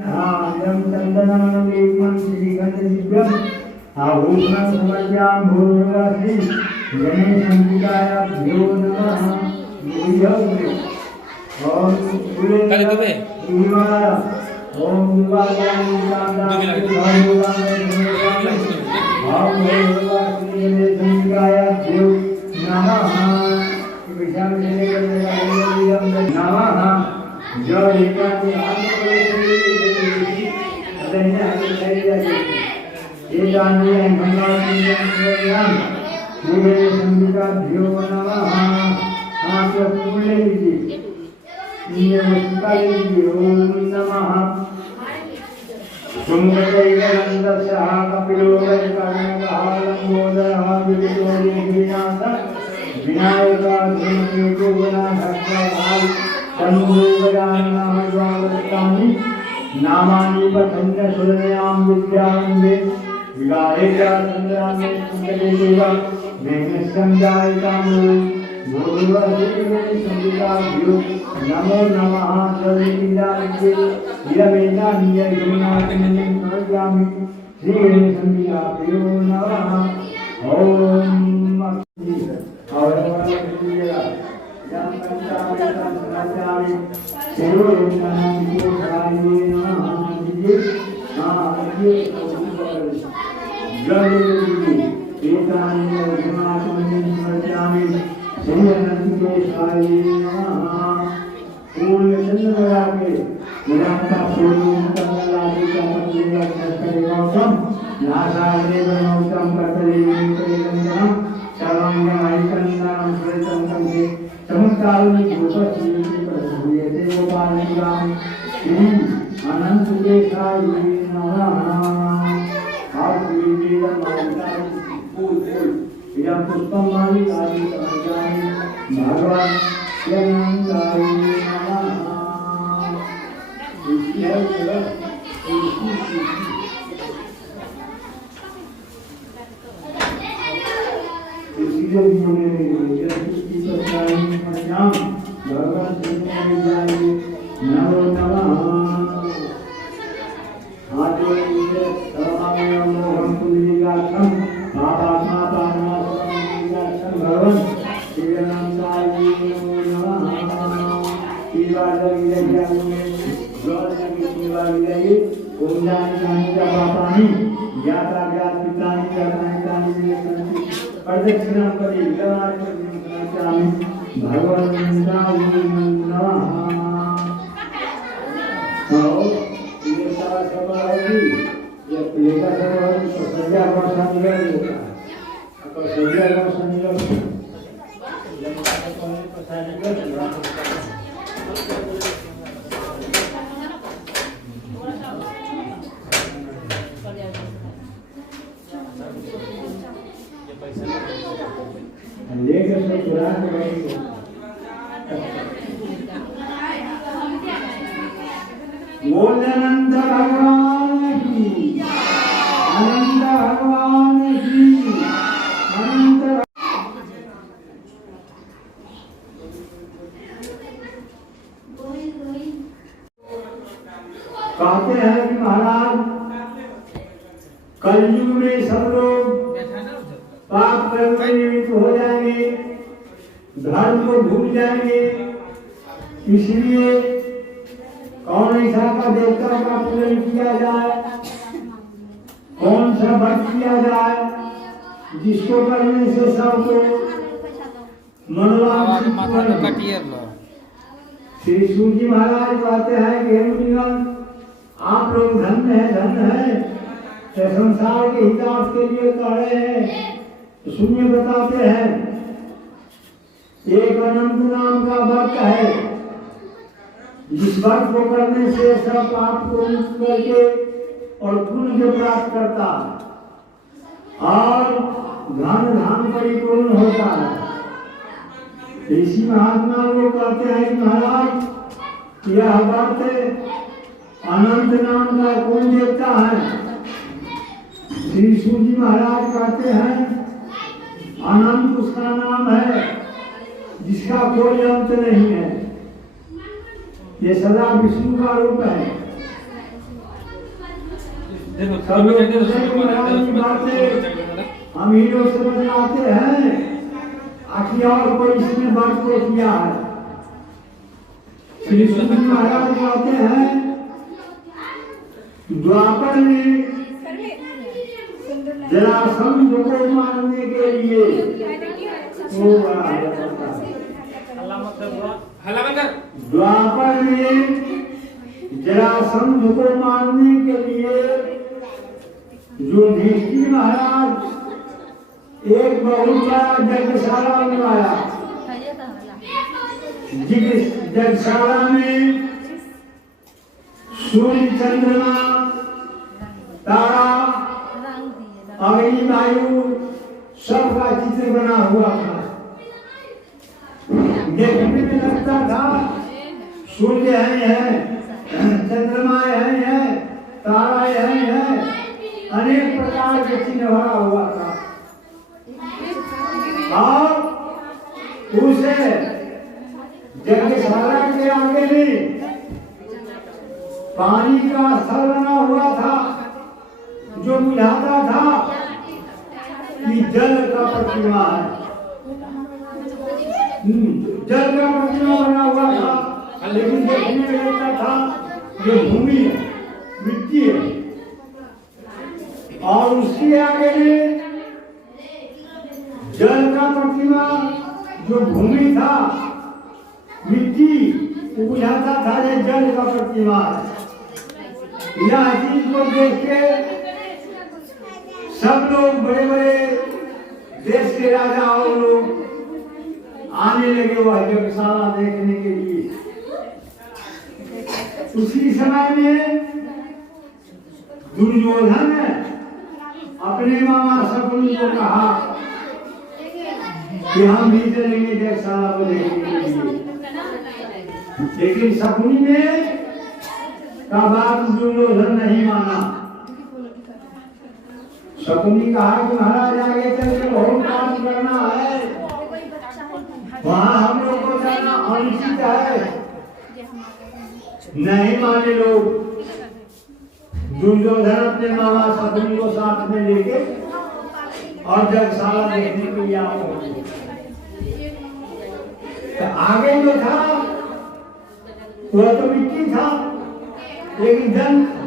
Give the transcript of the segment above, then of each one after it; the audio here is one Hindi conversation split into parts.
यं चन्दनं लेपनं श्रीगन्धदिव्यम् आभूषणं समर्पयामि भूर्भुवः गणेशसंहिताभ्यो नमः। ओम नामानि पठन्त सुरनयां विद्यान्वे विगाहेजा चन्द्रामे सुन्दरेदेव मेघसञ्जायितामो भूर्भुवस्सुरसंहिताभ्यो नमो नमः। सर्वेन्द्राय वीरवेदान्य गुणात्मने समर्पयामि श्रीगणेशसंहिताभ्यो नमः। ओम अनंत भगवान की अनंत भगवान की अनंत कहते हैं कि महाराज कलयुग में सब लोग पाप कर्म में निमित्त हो जाएंगे, धर्म को भूल जाएंगे। इसलिए कौन ऐसा का देवता का पूजन किया जाए, कौन सा भक्त किया जाए जिसको करने से सबको मनोवांछित। श्री सूजी महाराज कहते हैं कि हे मुनिगण, आप लोग धन्य है तो संसार के हितार्थ के लिए कह रहे हैं। तो सुनिए, बताते हैं। एक अनंत नाम का भक्त है, जिस भक्त को करने से सब पाप को मुक्त करके और पुण्य प्राप्त करता और धन धाम परिपूर्ण होता है। ऋषि महात्मा लोग कहते हैं कि महाराज, यह भक्त अनंत नाम का कौन देवता है? श्री सूजी महाराज कहते हैं, अनंत उसका नाम है जिसका कोई अंत नहीं है। ये सदा विष्णु का रूप है। सब लोग महाराज की बातें हम ही लोग समझ आते हैं, आखिर और कोई इसने बात को किया है। श्री सुंदर महाराज कहते हैं द्वापर में जरासंध को मारने के लिए द्वापर में जरासंध को मारने के लिए युधिष्ठिर महाराज एक बहुत बड़ा यज्ञशाला बनवाया। यज्ञशाला में सूर्य, चंद्रमा, तारा, अग्नि, वायु सबका चित्र बना हुआ था। देखने में लगता था सूर्य है, चंद्रमा है, तारा है, अनेक प्रकार के चिन्ह भरा हुआ था। और उसे यज्ञशाला के आगे में पानी का स्थल बना हुआ था, जो बुझाता था कि जल का प्रतिमा है। जल का प्रतिमा बना हुआ था, लेकिन देखने में लगता था ये भूमि है, मिट्टी है। और उसके आगे में जल का प्रतिमा जो भूमि था, मिट्टी, वो बुझाता था ये जल का प्रतिमा है। यह चीज को देख के सब लोग, बड़े बड़े देश के राजा और लोग आने लगे वह यज्ञशाला देखने के लिए। उसी समय में दुर्योधन अपने मामा शकुनी को कहा कि हम भी चलेंगे यज्ञशाला को देखने के लिए। लेकिन शकुनी ने का बात दुर्योधन नहीं माना। शकुनी कहा कि महाराज आगे चल के बहुत काम करना है, वहाँ हम लोग को जाना अनुचित है। नहीं माने लोग। दुर्योधन अपने मामा शकुनी को साथ में लेके और यज्ञशाला देखने के लिए आ पहुंचे। तो आगे जो था वह तो मिट्टी था, लेकिन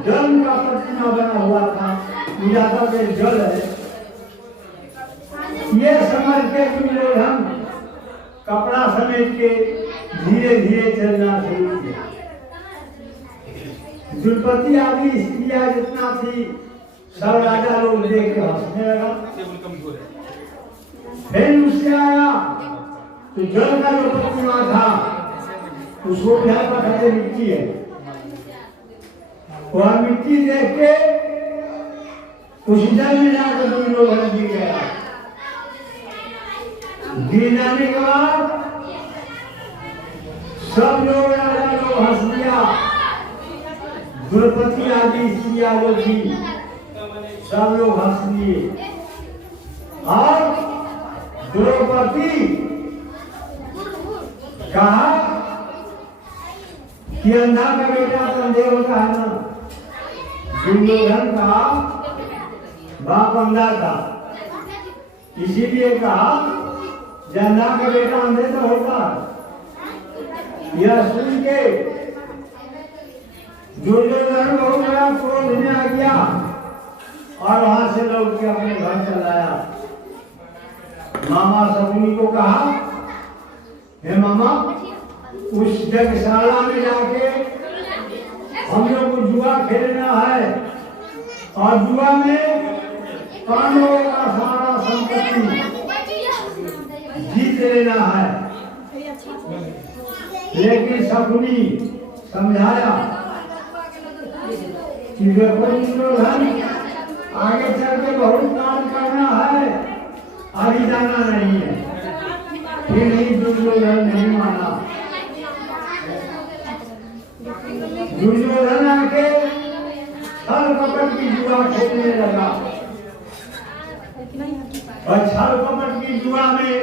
जल का प्रतिमा बना हुआ था, ज्यादा में जल है। ये समझ के दुर्योधन कपड़ा समेट के धीरे धीरे चलना शुरू किया। द्रौपदी आदि स्त्रियां जितना थी सब राजा लोग देख के हंसने लगा। फिर उससे आया तो जल का जो प्रतिमा था उसको ध्यान रखते मिट्टी है। वह मिट्टी देख के उस जल में जाकर दुर्योधन गिर गया। गिर जाने के बाद सब लोग राजा लोग हंस दिया। द्रौपदी आदि स्त्रियां जो थी सब लोग हंस दिए। और द्रौपदी कहा कि अंधा का बेटा संदेह होता है ना। दुर्योधन का बाप अंधा था, इसीलिए कहा अंधा का बेटा अंधे तो होता। यह सुन के दुर्योधन बहुत बड़ा क्रोध में आ गया और वहां से लौट के अपने घर चलाया। मामा शकुनी को कहा, हे मामा, उस यज्ञशाला में जाके हम लोग को जुआ खेलना है और जुआ में पांडवों का सारा संपत्ति जीत लेना है। लेकिन शकुनी समझाया कि दुर्योधन आगे चल के बहुत काम करना है, अभी जाना नहीं है। फिर नहीं दुर्योधन नहीं माना। दुर्योधन आके छल कपट की जुआ खेलने लगा और छल कपट की जुआ में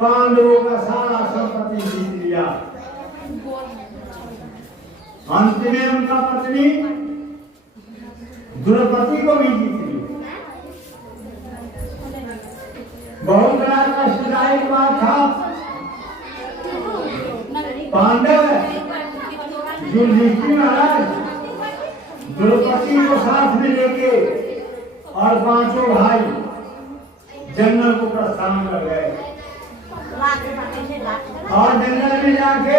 पांडवों का सारा संपत्ति जीत लिया। अंत में उनका पत्नी द्रौपदी को भी जीत ली। बहुत बड़ा कष्टदायक बात था। पांडव युधिष्ठिर महाराज द्रौपदी को साथ में लेके और पांचों भाई जंगल को प्रस्थान कर गए और जंगल में जाके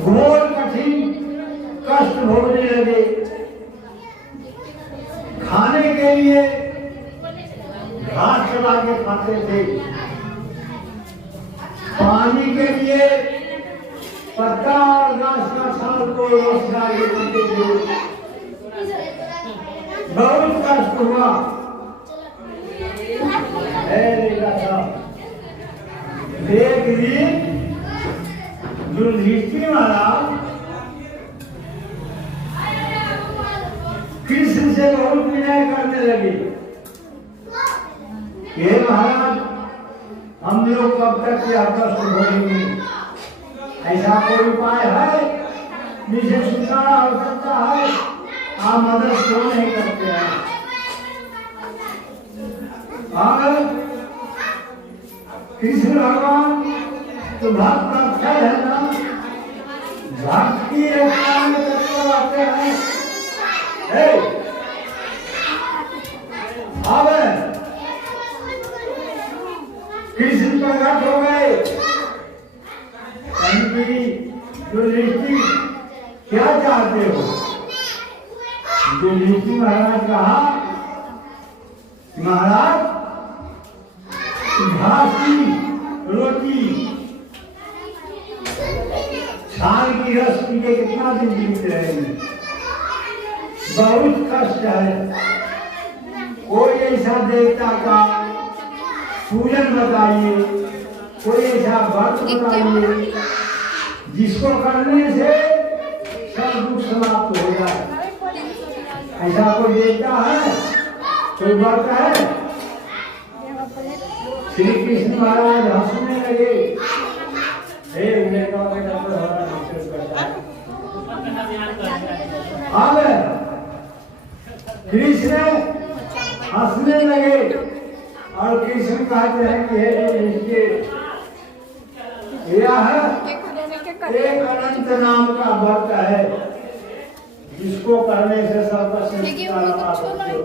घोर कठिन कष्ट भोगने लगे। खाने के लिए घास चला के खाते थे, पानी के लिए पत्ता और घास का छाल को रोज डाले पीते थे। बहुत कष्ट हुआ। एक दिन युधिष्ठिर महाराज कृष्ण से बहुत विनय करने लगे। हे महाराज, हम लोग कब तक यह कष्ट भोगेंगे? ऐसा कोई उपाय है जिसे छुटकारा हो सकता है? आप मदद क्यों नहीं करते हैं? कृष्ण भगवान तो भक्त अक्षर है ना, भक्ति रक्षा में तत्पर आते हैं। अब कृष्ण प्रकट हो गए। युधिष्ठिर क्या चाहते हो? युधिष्ठिर महाराज कहा, महाराज घास की रोटी छाल की रस पी के कितना दिन जीवित रहेंगे? बहुत कष्ट है। कोई ऐसा देवता का पूजन बताइए, कोई ऐसा व्रत बताइए जिसको करने से सब दुख समाप्त हो जाए। ऐसा कोई देवता है? कोई व्रत है? श्री कृष्ण महाराज हंसने लगे। अब कृष्ण हंसने लगे और कृष्ण कहते हैं कि यह एक अनंत नाम का व्रत है जिसको करने से सबका छुटकारा प्राप्त हो।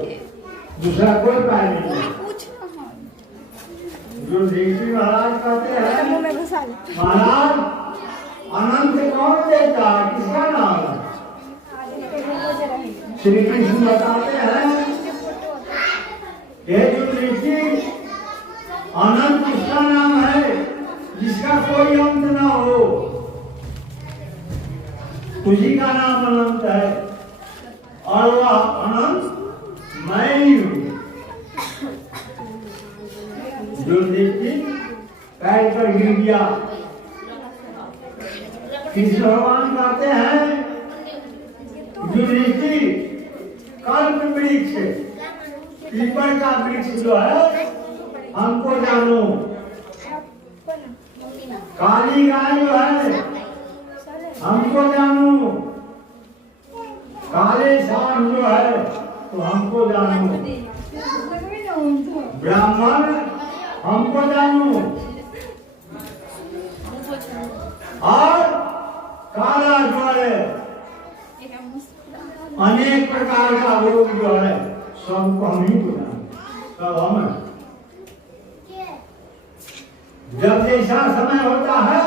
दूसरा कोई उपाय नहीं। युधिष्ठिर महाराज कहते हैं, महाराज अनंत कौन देता है? किसका नाम है? श्री कृष्ण बताते हैं, हे युधिष्ठिर, अनंत उसका नाम है जिसका कोई अंत ना हो। उसी का नाम अनंत है और वह अनंत मैं ही हूँ। युधिष्ठिर पैर पर गिर गया। कृष्ण भगवान कहते हैं, युधिष्ठिर कल्प वृक्ष पीपल का वृक्ष जो है हमको जानो, काली गाय जो है हमको जानो, काले सांड जो है तो हमको जानो, ब्राह्मण हमको जानो और काला जो है अनेक प्रकार का रोग जो है सबको हम ही को जानो, सब हम हैं। जब जैसा समय होता है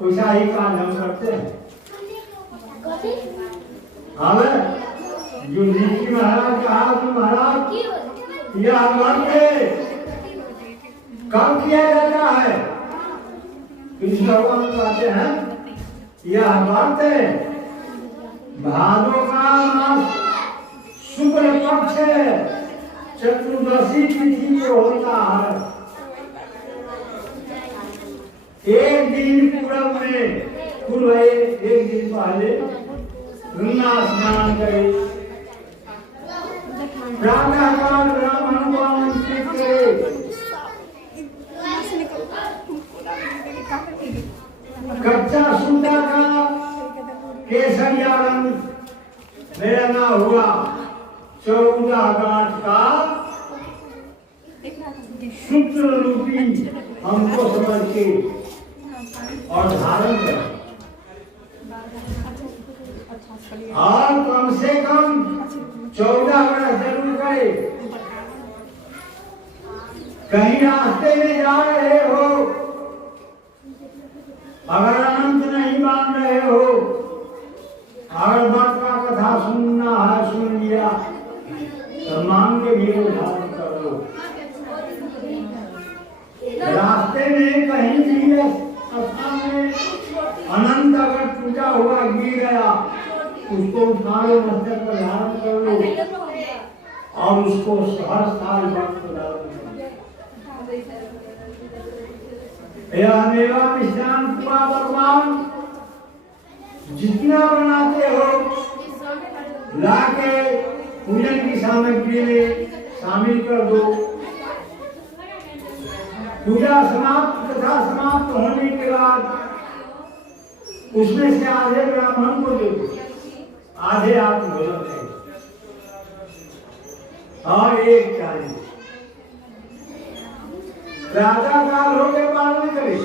वैसा ही काज हम करते हैं। युधिष्ठिर महाराज कहा कि महाराज यह व्रत कब किया जाता है? कृष्ण भगवान कहते हैं, यह व्रत भादों का मास शुक्ल पक्ष चतुर्दशी तिथि को होता है। एक दिन पूर्व में एक दिन पहले गंगा स्नान करें, प्रातः काल ब्राह्मण को आमंत्रित करें, कच्चा सूता का केसरिया रंग मेरा ना हुआ 14 गांठ का सूत्र रूपी हमको समझ के और धारण कर, और कम से कम 14 वर्ष जरूर करे। कहीं रास्ते में जा रहे हो, अगर अनंत नहीं मान रहे हो, अगर भक्त का कथा सुनना है सुन लिया तो मान के भी धारण कर लो। रास्ते में कहीं भी स्थान में अनंत अगर टूटा हुआ गिर गया, उसको उठाओ, मस्तक पर धारण कर लो और उसको हर साल भक्त धारण करो। यह मेवा मिष्ठान पुआ भगवान जितना बनाते हो लाके पूजन की सामग्री में शामिल कर दो। पूजा समाप्त तथा समाप्त होने के बाद उसमें से आधे ब्राह्मण को दे दो, आधे आप भोजन करें और एक चाहिए राजा काल हो के पालन करे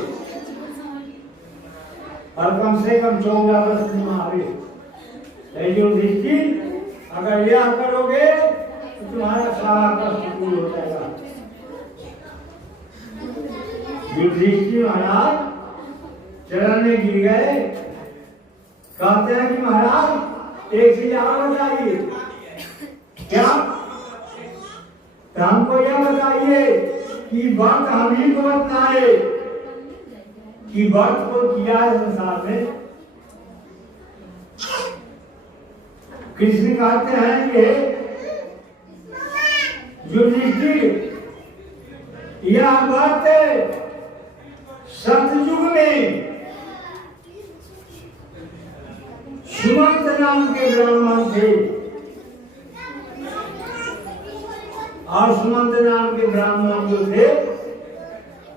और कम से कम 14 वर्ष मारे। अगर यह करोगे तो तुम्हारा सारा कष्ट दूर हो जाएगा। युधिष्ठिर महाराज चरण में गिर गए, कहते हैं कि महाराज एक चीज और बताइए, क्या हमको यह बताइए कि व्रत हम ही को बताए कि व्रत को किया है संसार में। कृष्ण कहते हैं कि युधिष्ठिर यह व्रत सतयुग में सुमंत नाम के ब्राह्मण थे और सुमंत नाम के ब्राह्मण जो थे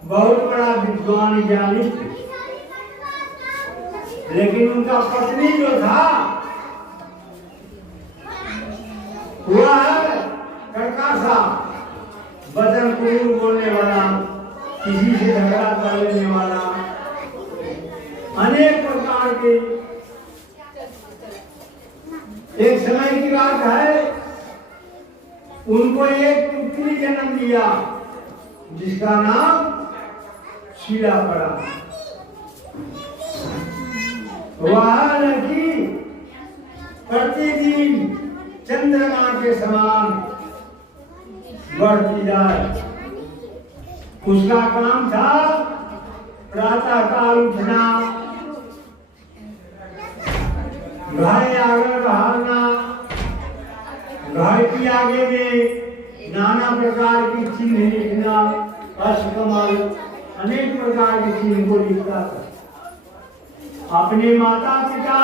बहुत बड़ा विद्वान ज्ञानी थे, लेकिन उनका पत्नी जो था वह कर्कासा, वचन कुरूर बोलने वाला, किसी से झगड़ा कर लेने वाला, अनेक प्रकार के। एक समय की बात है, उनको एक पुत्री जन्म दिया जिसका नाम शीला पड़ा। वह लड़की प्रतिदिन चंद्रमा के समान बढ़ती जाए। उसका काम था प्रातः काल उठना, घर आगे बहारना, घर की आगे में नाना प्रकार की चिन्ह लिखना, अष्टकमल अनेक प्रकार के चिन्ह को लिखता था। अपने माता पिता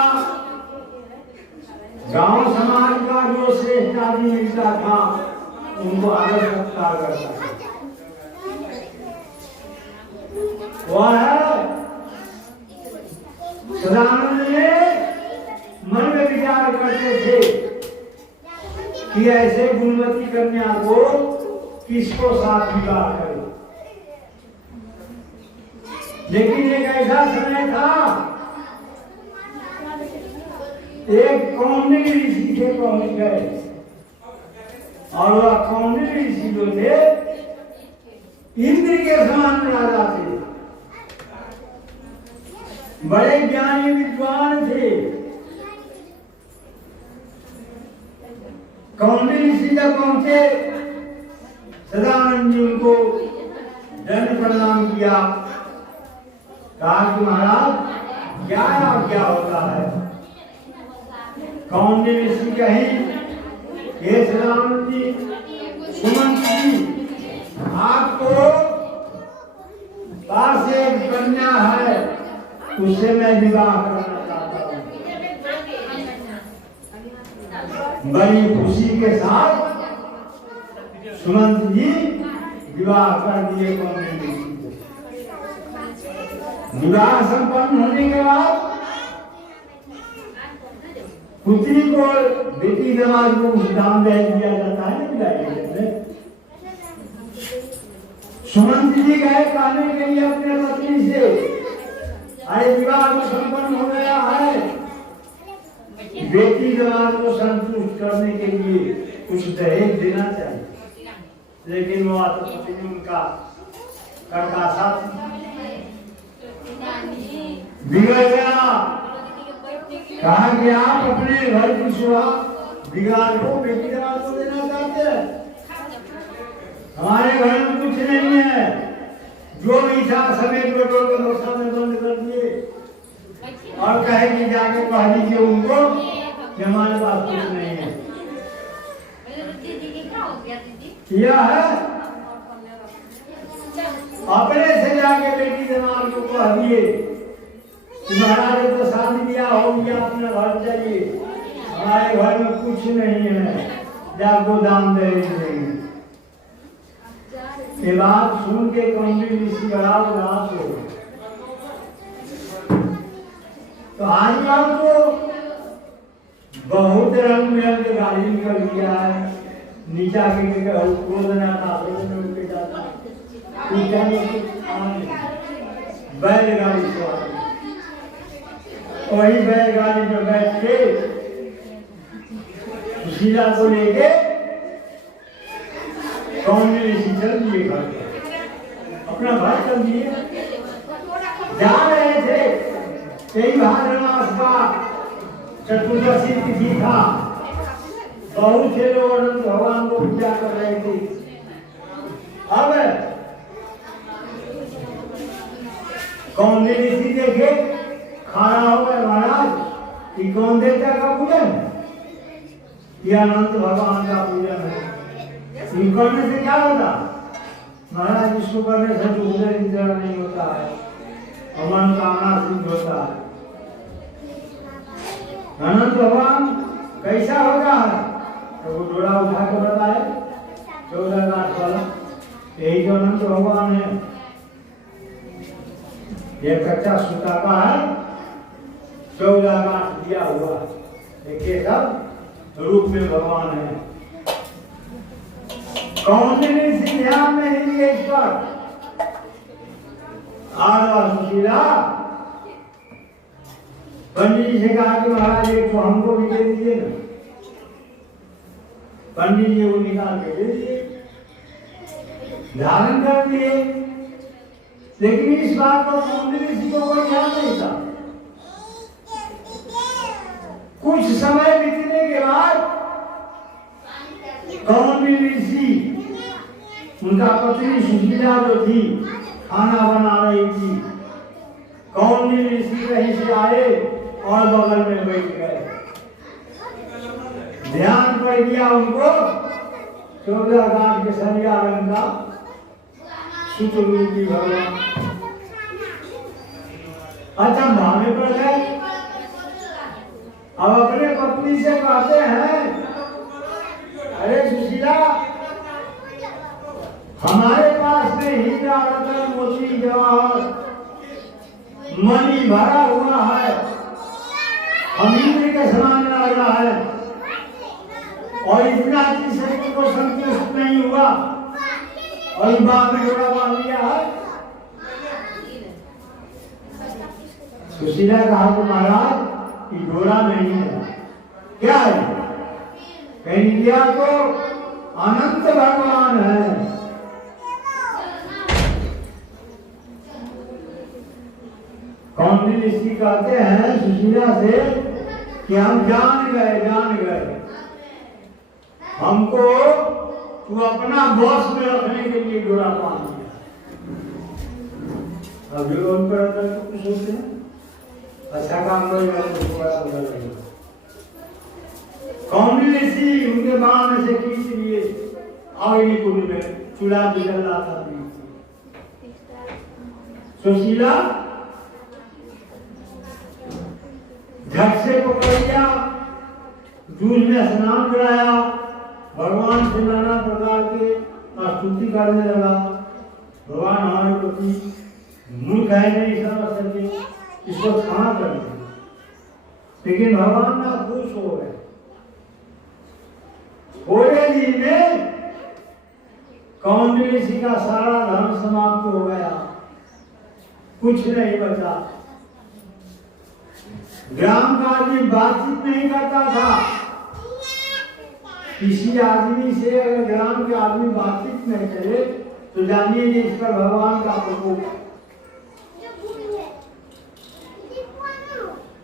गांव समाज का जो श्रेष्ठ आदमी मिलता था उनको आदर सत्कार करता था। वह सदानंद ने मन में विचार करते थे कि ऐसे गुणवती कन्या को किसको साथ विवाह करे। लेकिन एक ऐसा समय था, एक कौंडिन्य ऋषि से पहुंच गए और वह कौंडिन्य ऋषि जो थे इंद्र के समान राजा थे, बड़े ज्ञानी विद्वान थे। कौंडिन्य ऋषि जब पहुंचे, सदानंद जी उनको दंड प्रणाम किया, कहा कि महाराज क्या आज्ञा होता है। कौंडिन्य ऋषि कहे, हे सदानंद जी, सुमंत जी, आपको पास एक कन्या है, उससे मैं विवाह करना चाहता हूँ। बड़ी खुशी के साथ सुमंत जी विवाह कर दिए कौंडिन्य ऋषि को। विवाह संपन्न होने के बाद पुत्री को बेटी जमात को दान दहेज दिया जाता है नहीं? सुमंत जी गए कहने के लिए अपने पत्नी से, अरे विवाह में संपन्न हो गया है, बेटी जमात को संतुष्ट करने के लिए कुछ दहेज देना चाहिए। लेकिन वो पत्नी उनका करकासा बिगड़ गया। कहा कि आप अपने घर की शोभा बिगाड़ को बेटी जमात को देना चाहते हैं, हमारे घर में कुछ नहीं है, जो भी था समेत बेटों को दोस्तों में बंद कर दिए और कहे कि जाके कह दीजिए उनको कि हमारे पास कुछ नहीं है। किया है अपने से जाके बेटी जमात को कह दिए महाराज तो शादी ब्याह हो गया, अपने घर जाइए, हमारे घर में कुछ नहीं है, जाको दान दे देंगे। ये बात सुन के कौंडिन्य ऋषि बड़ा उदास हो। तो आजकल तो बहुत रंग बिरंग के गाड़ी निकल गया है, नीचा के रोजना था उनके जाता बैलगाड़ी से वही बैलगाड़ी में बैठ के सुशीला को लेके कौंडिन्य ऋषि चल दिए घर, अपना घर चल दिए। जा रहे थे, कई भाद्र मास का चतुर्दशी तिथि था, बहुत से लोग अनंत भगवान को पूजा कर रहे थे। अब कौंडिन्य ऋषि देखे खड़ा हो गए, महाराज ये कौन देवता का पूजन? ये अनंत भगवान का पूजन है, इन करने से क्या होता? महाराज इसको करने से जो उदय इंद्र नहीं होता है, अमन कामना सिद्ध होता है। अनंत भगवान कैसा होता है? तो वो डोरा उठा के बताए 14 गांठ वाला, यही जो अनंत भगवान है। ये कच्चा सूता का है, 14 गांठ दिया हुआ, देखिए सब रूप में भगवान है। कौंडिन्य ऋषि ध्यान नहीं दिए इस पर। और सुशीला पंडित जी से कहा कि महाराज एक तो हमको भी दे दीजिए ना। पंडित जी वो निकाल के दे दिए, धारण कर दिए। लेकिन इस बात पर कौंडिन्य ऋषि को कोई ध्यान नहीं था। कुछ समय बीतने के बाद कौंडिन्य ऋषि, उनका पत्नी सुशीला जो थी खाना बना रही थी, कौंडिन्य ऋषि कहीं से आए और बगल में बैठ गए। ध्यान पड़ गया उनको 14 गांठ के सरिया रंग का सुतरूपी भगवान। अच्छा भावे पड़ गए। अब अपने पत्नी से कहते हैं, अरे सुशीला हमारे पास में हीरा रतन मोती जवाहर मणि भरा हुआ है, हम इंद्र के समान राजा है, और इतना चीज से तुमको संतुष्ट नहीं हुआ और बाप में डोरा बांध लिया है। सुशीला कहा कि महाराज ये डोरा नहीं है, क्या है? कह दिया तो अनंत भगवान है। कौंडिन्य ऋषि कहते हैं सुशीला से कि हम जान गए, हमको तू अपना बॉस में रखने के लिए डोरा बांध दिया। अभी उन पर कुछ सोचते हैं, अच्छा काम करेगा तो बड़ा बुरा लगेगा। कौंडिन्य ऋषि उनके बाण में से खींच लिए अग्नि कुंड में, चूल्हा जल रहा था। सुशीला झट से पकड़ लिया, दूध में स्नान कराया, भगवान से नाना प्रकार के स्तुति करने लगा। भगवान हमारे प्रति मूर्ख है, नहीं समझ सके, इसको क्षमा कर दे। लेकिन भगवान ना खुश हो दिन में कौंडिन्य ऋषि का सारा धर्म समाप्त हो गया, कुछ नहीं बचा। ग्राम का आदमी बातचीत नहीं करता था। किसी आदमी से अगर ग्राम के आदमी बातचीत नहीं करे तो जानिए इस पर भगवान का प्रकोप है।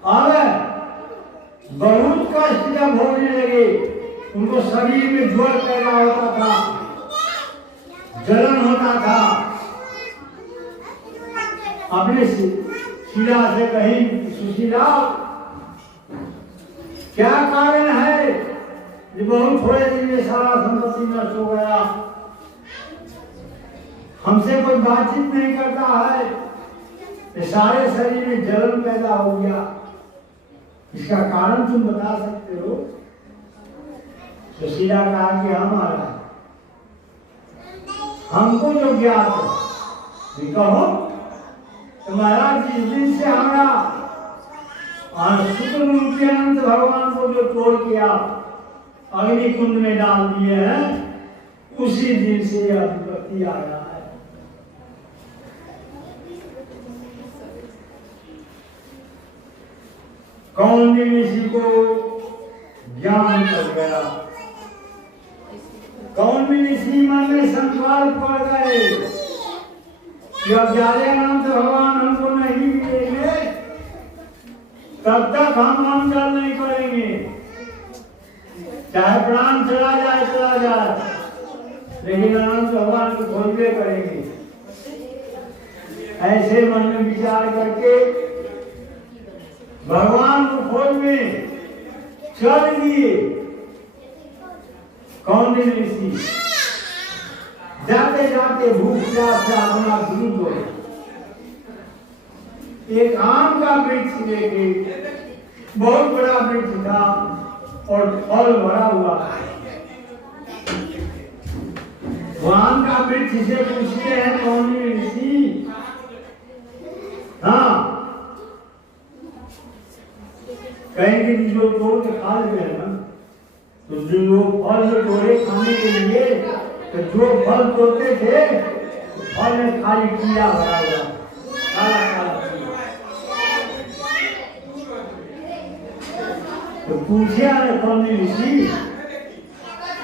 अब बहुत कष्ट जब होने लगे, उनको शरीर में ज्वर पैदा होता था, जलन होता था। अपने शीला से कहीं, सुशीला क्या कारण है ये बहुत थोड़े दिन में सारा संपत्ति नष्ट हो गया, हमसे कोई बातचीत नहीं करता है, ये सारे शरीर में जलन पैदा हो गया, इसका कारण तुम बता सकते हो? सुशीला कहा कि हमारा हमको जो ज्ञात है कहो। तो महाराज जिस दिन से हमारा शुक्र रूपी अनंत भगवान को जो तोड़ किया अग्नि कुंड में डाल दिए हैं, उसी दिन से यह विपत्ति आ रहा है। कौंडिन्य ऋषि को ज्ञान कर गया। कौंडिन्य ऋषि मन में संकल्प पड़ गए कि अब अनंत भगवान हमको नहीं मिलेंगे तब तक हम मंगल नहीं करेंगे, चाहे प्राण चला जाए, लेकिन अनंत भगवान को खोजबे करेंगे। ऐसे मन में विचार करके भगवान को खोज में चल दिए। कौंडिन्य ऋषि जाते जाते भूख प्यास से अपना विरुद्ध हो, एक आम का वृक्ष लेके, बहुत बड़ा वृक्ष था और फल भरा हुआ। आम का वृक्ष से पूछते हैं कौंडिन्य ऋषि, हाँ कहेंगे कि जो तोड़ के खा लेते हैं ना, तो जो फल तोड़े खाने के लिए, तो जो फल तोड़ते थे तो फल में खाली कीड़ा भरा हुआ, काला काला। तो पूछे कौंडिन्य ऋषि,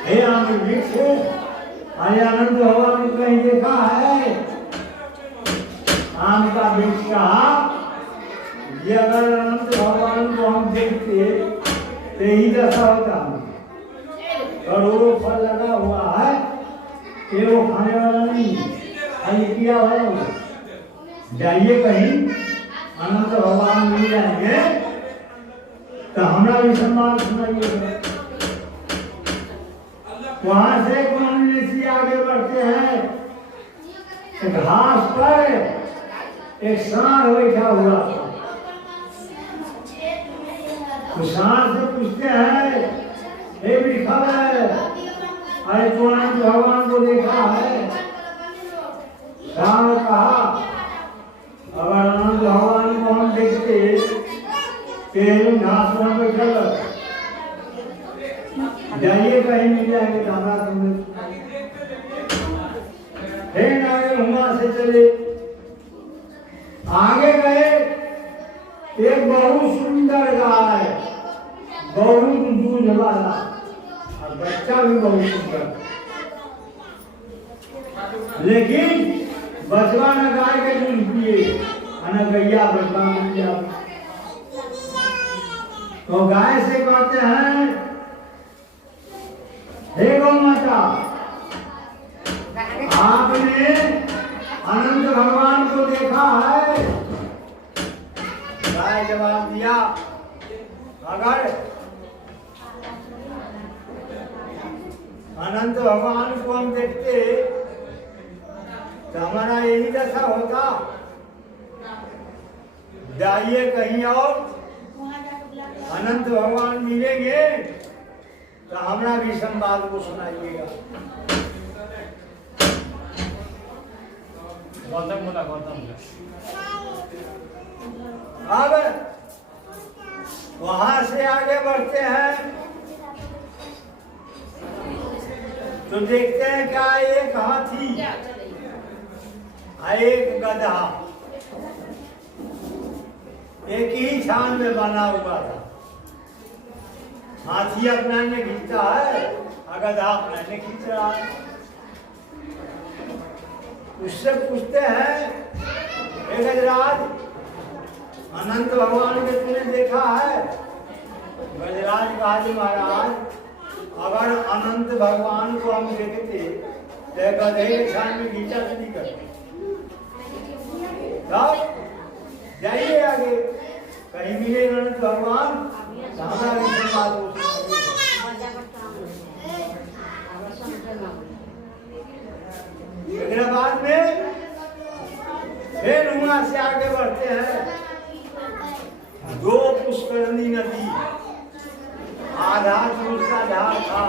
हे आम वृक्ष, अरे आनंद भगवान को कहीं देखा है? आम का वृक्ष कहा ये अगर अनंत भगवान को हम देखते तो यही दशा होता है। करोड़ों फल लगा हुआ है, ये वो खाने वाला नहीं, खाली किया वाला। जाइए कहीं अनंत भगवान मिल जाएंगे तो हमारा भी सम्मान सुनाइए। वहां से कौंडिन्य ऋषि आगे बढ़ते हैं, घास पर एक सांड बैठा हुआ। तो सांड से पूछते हैं, हे विखल, अरे तू अनंत भगवान को देखा है? सांड कहा, अगर अनंत भगवान को हम देखते घास पर बैठल, जाइए कहीं मिल जाएंगे दादा तुम्हें। फिर आगे वहां से चले, आगे गए, एक बहुत सुंदर गाय, बहुत दूध वाला और बच्चा भी बहुत सुंदर, लेकिन बचवा न गाय के दूध पिए न गैया बचवा पिया। तो गाय से कहते हैं, हे गौ माता, आपने अनंत भगवान को देखा है? गाय जवाब दिया, अगर अनंत भगवान को हम देखते तो हमारा यही दशा होता। जाइए कहीं और, अनंत भगवान मिलेंगे तो हमारा भी संवाद को सुनाइएगा। अब वहां से आगे बढ़ते हैं, तो देखते हैं क्या एक हाथी एक गधा एक ही छान में बना हुआ था। हाथी अपने में खींचता है, गधा अपने में खींच रहा है। उससे पूछते हैं, हे गजराज, अनंत भगवान के तुमने देखा है? गजराज कहा, जी महाराज, अगर अनंत भगवान को हम देखते तो गधे के छान में खींचा तो नहीं करते। जाइए आगे, कहीं मिले अनंत भगवान, बाद में फिर वहां से आगे बढ़ते हैं। दो पुष्करणी नदी, आधा दूध का धार था,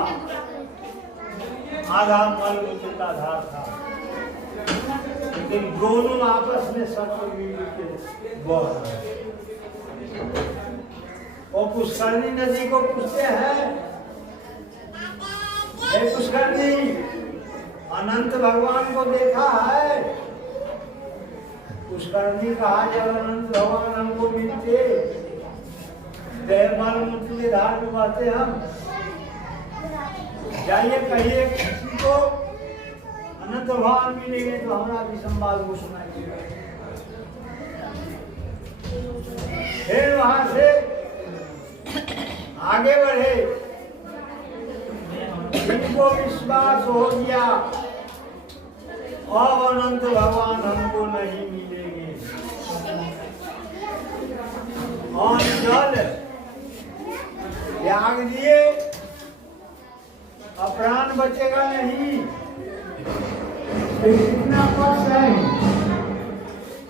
आधा मलमूत्र का धार था, लेकिन दोनों आपस में सत्व मिलकर बह रहे। और पुष्करणी नदी को पूछते हैं, हे पुष्करणी, अनंत भगवान को देखा है? पुष्करणी कहा, जब अनंत भगवान हमको मिलते मलमूत्र के धार में बहते हम। जाइए कहिए किसी को अनंत भगवान मिलेंगे तो हमारा भी संवाद को सुनाइए। फिर वहां से आगे बढ़े, इनको विश्वास हो गया अब अनंत भगवान हमको नहीं मिलेंगे, और जल त्याग दिए, प्राण बचेगा नहीं। कितना पक्ष है,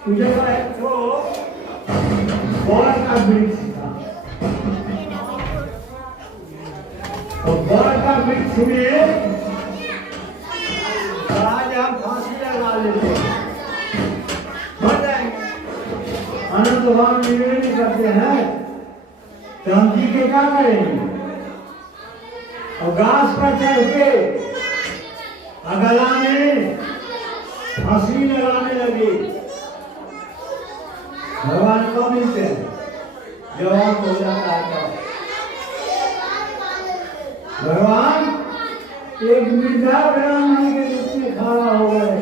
तुझे तो बड़ का वृक्ष था, और बड़ का वृक्ष में आज हम फांसी लगा लेते अनंत भगवान निवेदन करते हैं, तो हम जी के क्या करेंगे? और घास पर चढ़ के गला में फांसी लगाने लगे। भगवान को मिलते हैं, जवाब हो जाता है। भगवान एक वृद्धा ब्राह्मण के रूप में खड़ा हो गए।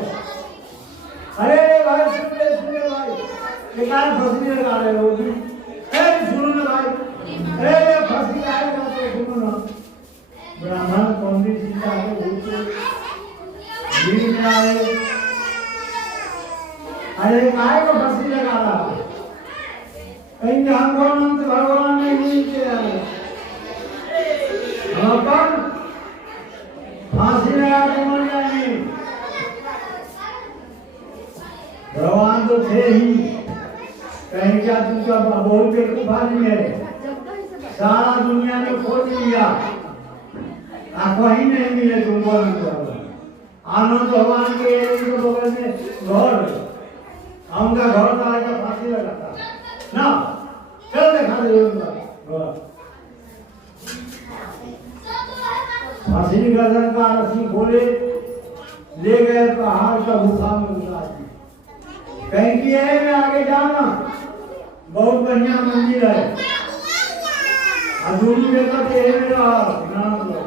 अरे भाई सुन भाई, बेकार फांसी लगा रहे हो जी? सुनो ना भाई, अरे फांसी आएगा तो सुनो ना। ब्राह्मण पंडित सीता के में आए, अरे काय को फांसी लगा रहा? कहीं हमको अनंत भगवान ने मिलते हैं, हम अपन फांसी लगा के मर जाएंगे। भगवान तो थे ही, कहीं क्या तुमका बहुत बेवकूफ आदमी है, सारा दुनिया में खोज लिया, कहीं नहीं मिले तुमको। आनंद भगवान के बगल में घर, उनका घर का फांसी लगाता ना, चल देखा दे घर। फांसी गर्दन का रस्सी खोले, ले गए पहाड़ का गुफा में उतार दिए। कहीं की है मैं आगे जाना, बहुत बढ़िया मंदिर है, अधूरी में करते हैं मेरा नाम लो,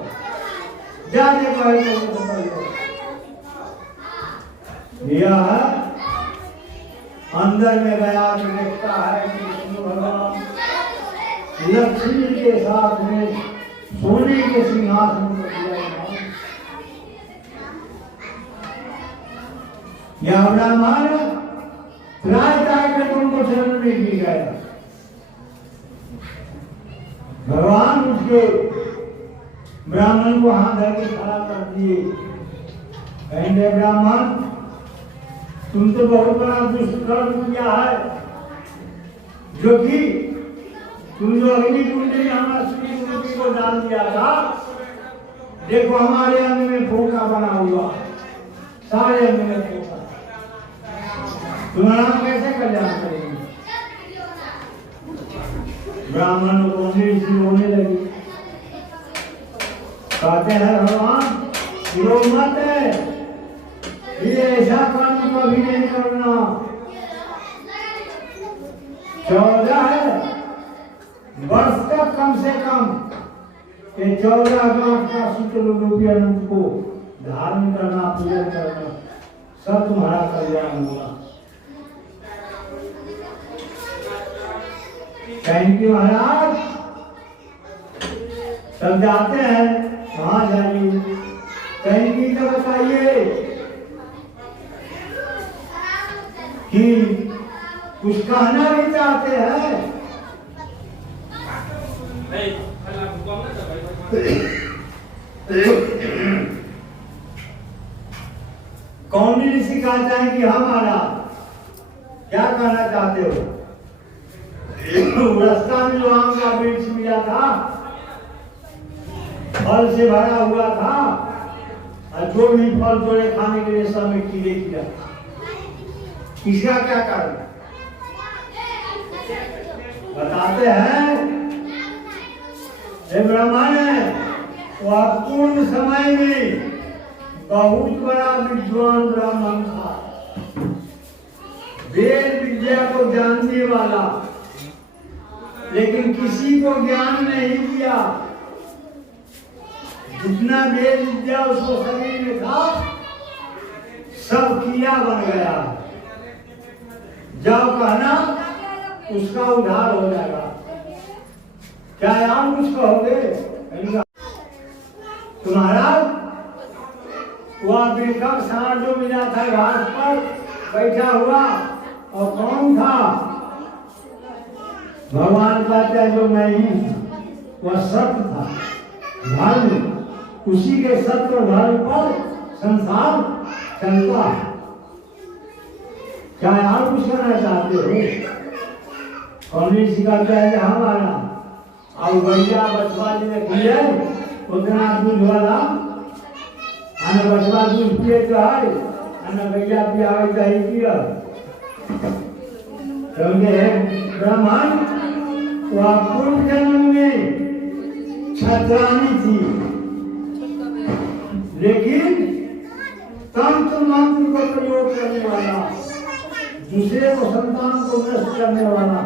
जा देखो दिया है। अंदर में गया तो देखता है कि विष्णु भगवान लक्ष्मी के साथ में सोने के सिंहासन पर विराजमान। यह ब्राह्मण राय के तुमको शरण में गिर गया। भगवान उसके ब्राह्मण को हाथ धर के खड़ा कर दिए, कहेंगे ब्राह्मण तुम तो बहुत बड़ा दुष्कर्म किया है, जो कि तुम जो अग्नि कुंड में हमारा श्री मूर्ति को डाल दिया था, देखो हमारे अंग में फोका बना हुआ, सारे अंग में फोका, तुम्हारा कैसे कल्याण करेंगे? ब्राह्मण को रोने लगी, कहते हैं भगवान वो मत है, ये ऐसा काम कभी नहीं करना। 14 वर्ष तक कम से कम ये 14 लाख का शीतल अनंत को धारण करना, पूजन करना, सब तुम्हारा कल्याण होगा। थैंक यू महाराज। सब जाते हैं, कहाँ जाइए, कहीं की तो बताइए कि कुछ कहना भी चाहते हैं। कौन भी सिखाता है कि हमारा क्या कहना चाहते हो? रास्ता में जो आम का वृक्ष मिला था, फल से भरा हुआ था, और जो भी फल तोड़े खाने के लिए सब में कीड़े किया। इसका क्या कारण बताते हैं? हे ब्राह्मण है, वह पूर्ण समय में बहुत बड़ा विद्वान ब्राह्मण था, वेद विद्या को जानने वाला, लेकिन किसी को ज्ञान नहीं दिया। जितना वेद विद्या उसको शरीर में था, सब कीड़ा बन गया। जब कहना उसका उद्धार हो जाएगा। क्या आप कुछ कहोगे? तुम्हारा वह बेखब सांड जो मिला था घास पर बैठा हुआ, और कौन था? भगवान कहते हैं जो मैं ही, वह सत्य था, धर्म, उसी के सत्य धर्म पर संसार चलता है। क्या आप कुछ कहना चाहते हो? कौन सिखाता है कि हमारा अब भैया बचवा जी ने किया उतना दूध वाला, आना बचवा दूध पिए तो है, आना भैया पियावे दही पिया। ब्राह्मण वह पूर्व जन्म में छत्रानी थी, लेकिन तंत्र मंत्र को प्रयोग करने वाला, दूसरे को संतान को नष्ट करने वाला,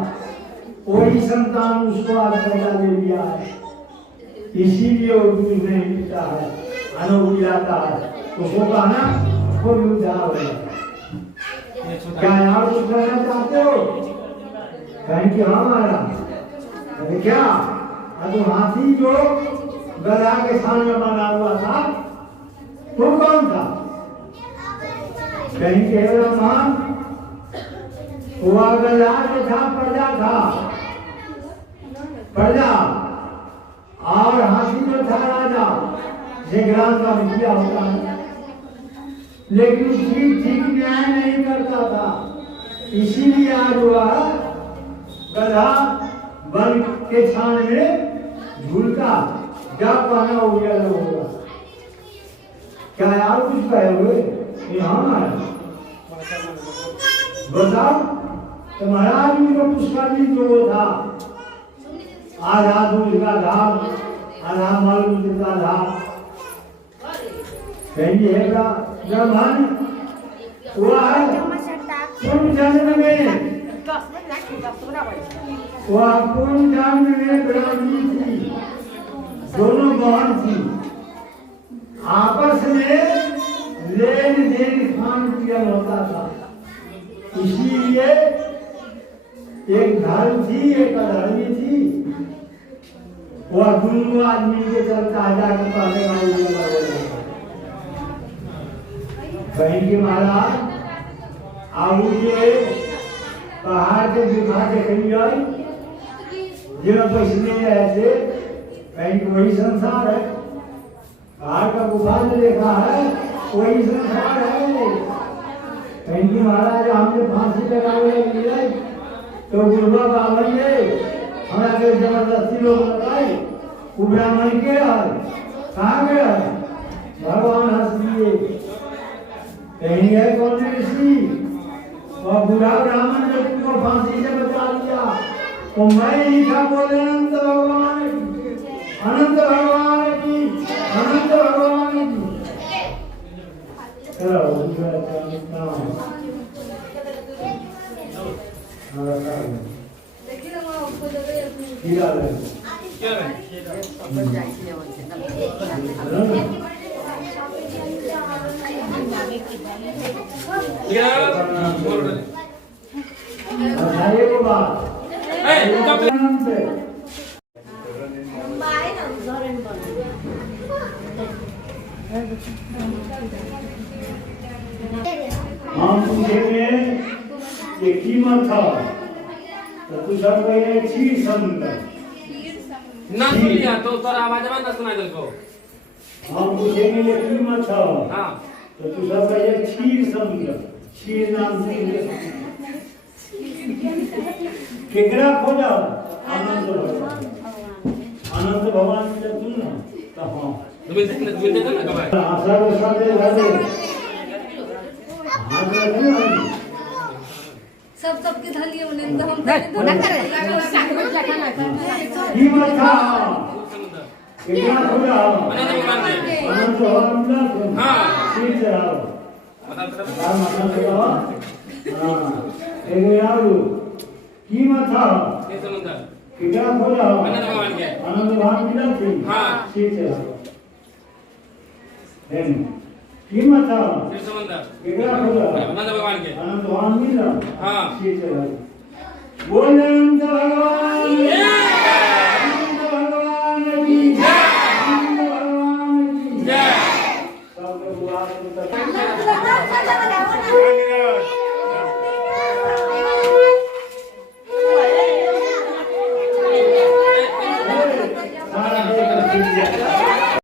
वही संतान उसको आज पैदा ले लिया है। इसीलिए वो दूध नहीं मिलता है, अनोख जाता है, उसको कहना उसको भी उद्धार हो जाए। क्या आप कुछ कहना चाहते हो? कहीं कि हमारा अरे क्या तो हाथी जो गधा के सामने बना हुआ था, वो कौन था? कहीं के ब्रह्मांड हुआ गधा जो था, प्रजा था, प्रजा, और हाथी जो था राजा, जे ग्राम का मुखिया होता है, लेकिन ठीक ठीक न्याय नहीं करता था। इसीलिए आज हुआ गधा बल के छान में झूलता, जब कहना होगा। क्या आप कुछ कहे हुए? बताओ। तो महाराज जी को पुष्करणी जो वो था, आधा दूध का धाम, आधा मल मूत्र का धाम, कहेंगे ब्राह्मण हुआ है पूर्व जन्म में, वह पूर्व जन्म में ब्राह्मणी थी, दोनों बहन थी, आपस में लेन देन खान पियन होता था। इसीलिए एक धर्म थी, एक अधर्मी थी, वह दोनों आदमी के चलता जाकर पहले कहीं के महाराज आऊ के पहाड़ के गुफा देखिए, जिन्हें पैसे ऐसे कहीं वही संसार है। पहाड़ का गुफा जो देखा है वही संसार है। कहीं की महाराज हमने फांसी लगाए तो गुरुआ बावन हमारा के जबरदस्ती लोग लगाए, वो ब्राह्मण के कहाँ गया? भगवान हंस दिए। कहीं है कौन ऋषि? और बुरा ब्राह्मण ने तुमको फांसी से बचा लिया, तो मैं ही था बोले अनंत भगवान की, अनंत भगवान की, अनंत भगवान की। हम पूछेंगे ये कीमत था तो तू सब कहे क्षीर समुद्र ना सुनिया तो तोर आवाज में ना सुनाई देलको। हम पूछेंगे ये कीमत था हां तो तू सब कहे क्षीर समुद्र क्षीर नाम से केकरा खोजा आनंद भगवान जब तुम ना तो हाँ तुम्हें देख ना कबाय आशा के साथ सब सबके धलिए उन्हें तो हम ना करे कीमत था केकरा खोजा अनंत भगवान ने हाँ ठीक है आओ बता हाँ एक यारू कीमत था के समुद्र केकरा खोजा अनंत भगवान के आनंद भगवान मिला थी हाँ ठीक है हेम कीमत था के समुद्र केकरा खोजा अनंत भगवान के आनंद भगवान मिला हाँ ठीक है बोले अनंत भगवान अनंत भगवान की जय अनंत भगवान की जय सब लोग बात सारा